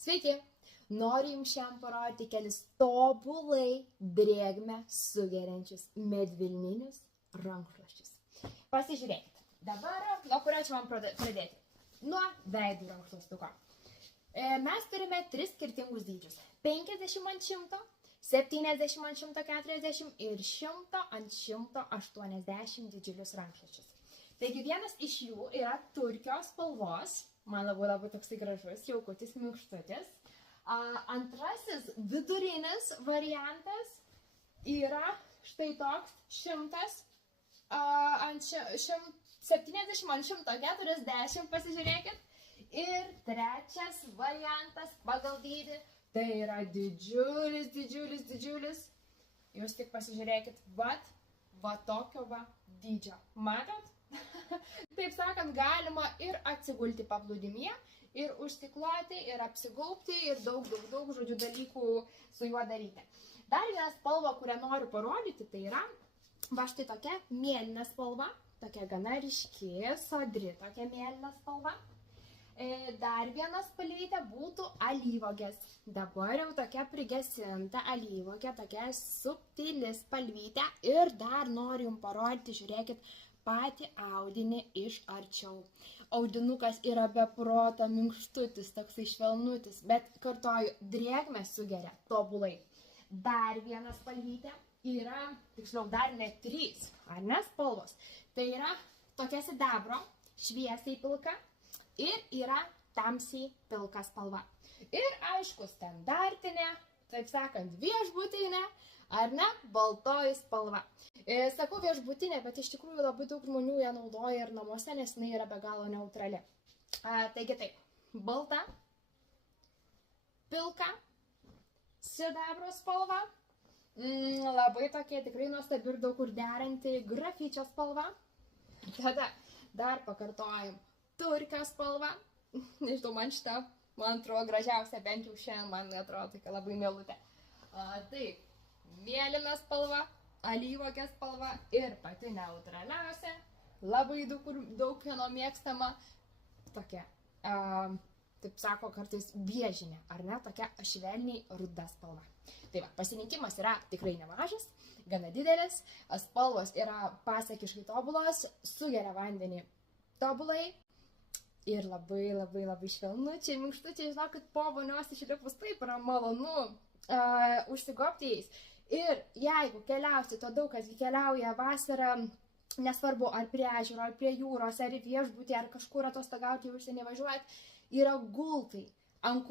Sveiki! Noriu Jums šiandien parodyti kelis tobulai drėgmę sugeriančius medvilninius rankšluosčius. Pasižiūrėkit. Dabar, nuo kurio čia man pradėti? Nuo veidų rankšluostuko. Mes turime 3 skirtingus dydžius. 50 ant 100, 70 ant 140 ir 100 ant 180 didžiulius rankšluosčius. Taigi vienas iš jų yra turkio spalvos. Man labai toksai gražus, jaukutis, minkštutis. Antrasis vidurinis variantas yra štai toks 100 ant 70 ant 140, pasižiūrėkit. Ir trečias variantas pagal dydį, tai yra didžiulis. Jūs tik pasižiūrėkit, va tokio dydžio. Matot? Taip sakant, galima ir atsigulti paplūdimyje, ir užsikloti, ir apsigaubti, ir daug, žodžiu, dalykų su juo daryti. Dar viena spalva, kurią noriu parodyti, tai yra va štai tokia mėlyna spalva, tokia gana ryški, sodri tokia mėlyna spalva. Dar viena spalvytė būtų alyvuogės. Dabar jau tokia prigesinta alyvuogė, tokia subtili spalvytė. Ir dar noriu jums parodyti, žiūrėkit, patį audinį iš arčiau. Audinukas yra be proto minkštutis, toksai švelnutis, bet kartoju, drėgmę sugeria tobulai. Dar viena spalvytė yra, tiksliau, dar net 3, ar ne, spalvos. Tai yra tokia sidabro, šviesiai pilka ir yra tamsiai pilka spalva. Ir aišku, standartinė, taip sakant, viešbutinė, ar ne, baltoji spalva. Sakau viešbutinė, bet iš tikrųjų labai daug žmonių ją naudoja ir namuose, nes jinai yra be galo neutrali. Taigi taip, balta, pilka, sidabro spalva, labai tokia tikrai nuostabi ir daug kur deranti grafičio spalva. Tada dar pakartojam turkio spalva. Nežinau, man atrodo gražiausia, bent jau šiandien man atrodo tokia labai mielutė. Taip, mėlyna spalva, alyvuogės spalva ir pati neutraliausia, labai daug kieno mėgstama, tokia, taip sako kartais viežinė, ar ne, tokia švelniai ruda spalva. Tai va, pasirinkimas yra tikrai nemažas, gana didelis, spalvos yra pasakiškai tobulos, sugeria vandenį tobulai ir labai švelnučiai, minkštučiai, žinokit, po vonios išlipus taip yra malonu užsigobti jais. Ir jeigu keliausite, o daug kas keliauja vasarą, nesvarbu ar prie ežero, ar prie jūros, ar į viešbutį, ar kažkur atostogauti, užsienį važiuojat, yra gultai, ant kurių